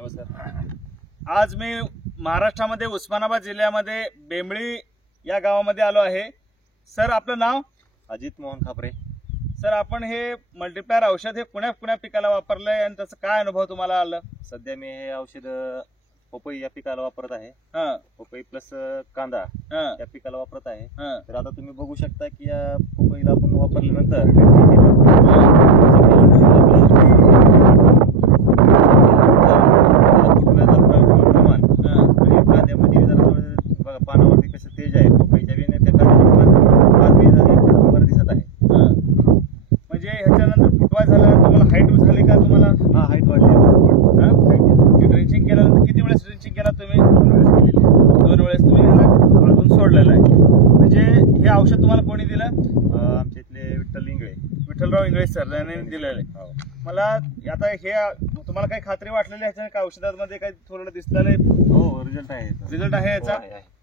नमस्कार। आज मी महाराष्ट्रामध्ये उस्मानाबाद जिल्ह्यामध्ये बेंबळी या गावामध्ये आलो आहे। सर, आपलं नाव? अजित मोहन खापरे। सर, आपण हे मल्टीप्लायर औषध हे कुण्या पिकाला वापरलंय आणि त्याचा काय अनुभव तुम्हाला आला? सध्या मी हे औषध पपई या पिकाला वापरत आहे। पपई प्लस कांदा या पिकाला वापरत आहे। तर आता तुम्ही बघू शकता की या पपईला आपण वापरल्यानंतर कांद्यामध्ये बघा पानावरती कसं तेज आहे। पपईच्या बियाणे त्या कांद्यावर दिसत आहे। म्हणजे ह्याच्यानंतर फुटवा झाला, तुम्हाला हाईट झाली का? तुम्हाला हा हाईट वाढली। ड्रिंचिंग केल्यानंतर किती वेळेस ड्रिंचिंग केला तुम्ही? 2 वेळेस तुम्ही ह्याला अजून सोडलेलं आहे। म्हणजे हे औषध तुम्हाला कोणी दिलं? आमच्या इथले विठ्ठलराव इंगळे सर यांनी दिलेलं आहे। मला आता हे तुम्हाला काही खात्री वाटलेली ह्याच्या का औषधामध्ये काही थोडं दिसलेलं आहे? हो, रिझल्ट आहे याचा।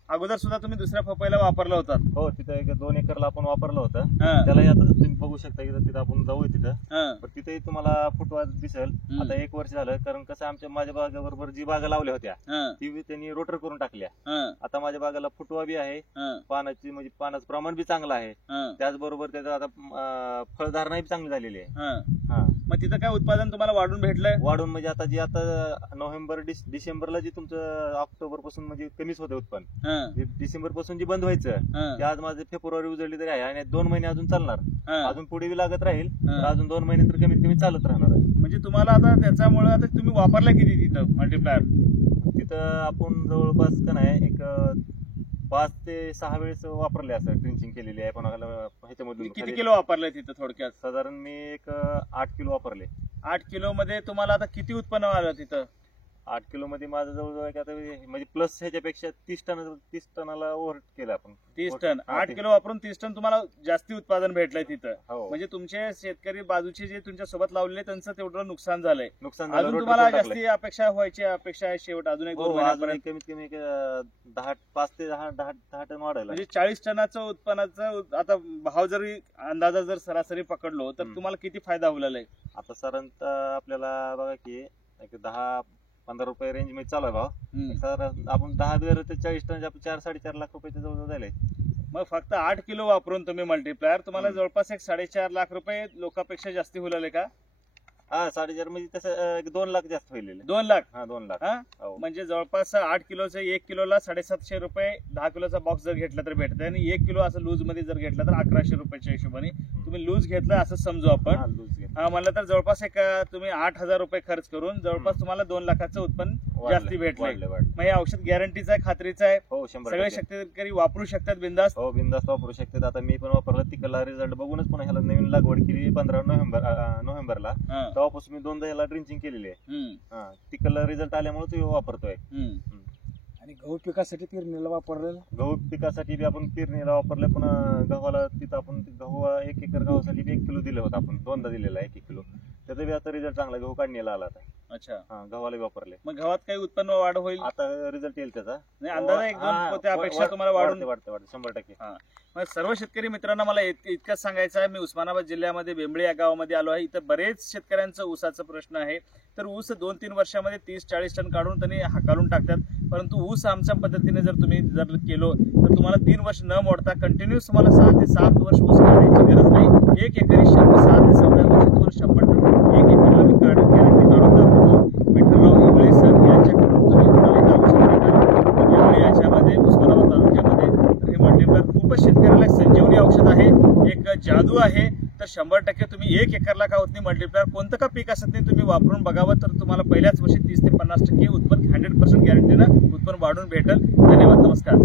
अगोदर सुद्धा तुम्ही दुसऱ्या पपईला वापरला होता? हो, तिथे 2 एकरला आपण वापरलं होतं। त्यालाही आता तुम्ही बघू शकता की तिथं आपण जाऊ तिथं, पण तिथेही तुम्हाला फुटवा दिसेल। आता 1 वर्ष झालं, कारण कसं माझ्या बागेबरोबर जी बागा लावल्या होत्या ती त्यांनी रोटर करून टाकल्या। आता माझ्या बागाला फुटवा बी आहे, पानाची म्हणजे पानाचं प्रमाण बी चांगलं आहे, त्याचबरोबर त्याचं आता फळधारणा बी चांगली झालेली आहे। मग तिथं काय उत्पादन तुम्हाला वाढून भेटलंय? वाढून म्हणजे आता नोव्हेंबर डिसेंबरला जी तुमचं ऑक्टोबर पासून म्हणजे कमीच होतं उत्पन्न, डिसेंबर पासून जी बंद व्हायचं ते आज माझे फेब्रुवारी उजळली तरी आहे आणि 2 महिने अजून चालणार, अजून पुढे बी लागत राहील, अजून 2 महिने तर कमीत कमी चालत राहणार आहे। म्हणजे तुम्हाला आता त्याच्यामुळे आता तुम्ही वापरला किती तिथं मल्टीप्लायर? तिथं आपण जवळपास का नाही एक 5 ते 6 वेळेस वापरले, असं ड्रिंचिंग केलेली आहे। पण ह्याच्यामधून किती किलो वापरले तिथं? थोडक्यात साधारण मी एक 8 किलो वापरले। 8 किलो मध्ये तुम्हाला आता किती उत्पन्न आलं तिथं? 8 किलो मध्ये माझं जवळजवळ आता म्हणजे प्लस ह्याच्यापेक्षा 30 टनाला ओव्हर केलं आपण। 30 टन 8 किलो वापरून 30 टन तुम्हाला जास्ती उत्पादन भेटलंय तिथं। हो। म्हणजे तुमचे शेतकरी बाजूचे जे तुमच्या सोबत लावलेले त्यांचं तेवढं नुकसान झालंय। अजून तुम्हाला जास्ती अपेक्षा व्हायची अपेक्षा आहे शेवट अजून 1-2 महिन्यापर्यंत कमीत कमी 5 ते 10 टन वाढायला, म्हणजे 40 टनाचं उत्पन्नाचं आता भाव जरी अंदाजा जर सरासरी पकडलो तर तुम्हाला किती फायदा होईल? आता साधारणतः आपल्याला बघा की एक 10-15 रुपये रेंज मध्ये चालू आहे भाव। साधारण आपण 10 ते 40 टन 4-4.5 लाख रुपये जवळ झाले। मग फक्त 8 किलो वापरून तुम्ही मल्टीप्लायर तुम्हाला जवळपास 4.5 लाख रुपये लोकांपेक्षा जास्ती होईल का? हा, 4.5 म्हणजे तसं 2 लाख जास्त होईल। 2 लाख? हा, 2 लाख। म्हणजे जवळपास 8 किलोचं 1 किलोला 750 रुपये 10 किलोचा बॉक्स जर घेतला तर भेटते, आणि 1 किलो असं लूज मध्ये जर घेतला तर 1100 रुपयाच्या हिशोबाने तुम्ही लूज घेतलं असं समजू आपण। म्हणलं तर जवळपास तुम्ही 8,000 रुपये खर्च करून जवळपास तुम्हाला 2 लाखाचं उत्पन्न जास्ती भेटलंय। मग हे औषध गॅरंटीचं आहे, खात्रीचं आहे? हो, 100%। सगळे शेतकरी वापरू शकतात बिंदास्त? हो, बिंदास्त वापरू शकतात। आता मी पण वापरलं, तिकडला रिझल्ट बघूनच पण ह्याला नवीन लागवड केली 15 नोव्हेंबरला। तेव्हापासून मी 2दा याला ड्रिंचिंग केलेली आहे। तिकडला रिझल्ट आल्यामुळे तो वापरतोय। आणि गहू पिकासाठी पेरणीला वापरलं? गहू पिकासाठी बी आपण पेरणीला वापरलं, पण गव्हाला तिथं आपण गहू 1 एकर गव्हासाठी 1 किलो दिलं होतं आपण, 2दा दिलेला 1 किलो। त्याचा बी आता रिझल्ट चांगला, गहू काढणीला आला आता। अच्छा, गव्हाला वापरले। मग गव्हात काही उत्पन्न वाढ होईल? आता रिझल्ट येईल त्याचा, अंदाजा 1-2 पोते अपेक्षा तुम्हाला वाढून वाढते 100%। मग सर्व शेतकरी मित्रांना मला इतकंच सांगायचं आहे, मी उस्मानाबाद जिल्ह्यामध्ये बेंबळी या गावामध्ये आलो आहे। इथं बरेच शेतकऱ्यांचं ऊसाचा प्रश्न आहे, तर ऊस 2-3 वर्षामध्ये 30-40 टन काढून त्यांनी हाकालून टाकतात, परंतु ऊस आमच्या पद्धतीने जर तुम्ही केलो तर तुम्हाला 3 वर्ष न मोडता कंटिन्यूस तुम्हाला 6 ते 7 वर्ष ऊस काढायची गरज नाही। 1 एकरी 6 ते 7 वर्ष तुम्हाला 100 टन 1 एकरला मी गॅरंटी काढून दाखवतो। विठ्ठलराव इंगळे सर यांच्याकडून तुम्ही तुम्हाला औषध भेटाल बेंबळी याच्यामध्ये उस्मानाबाद तालुक्यामध्ये। तर हे मल्टीप्लायर खूपच शेतकऱ्याला संजीवनी औषध आहे, एक जादू आहे। तर 100% तुम्ही 1 एकरला का होत नाही मल्टीप्लायर कोणतं का पीक असत नाही तुम्ही वापरून बघावं, तर तुम्हाला पहिल्याच वर्षी 30 ते 50% उत्पन्न 100% गॅरंटीनं उत्पन्न वाढून भेटेल। धन्यवाद, नमस्कार।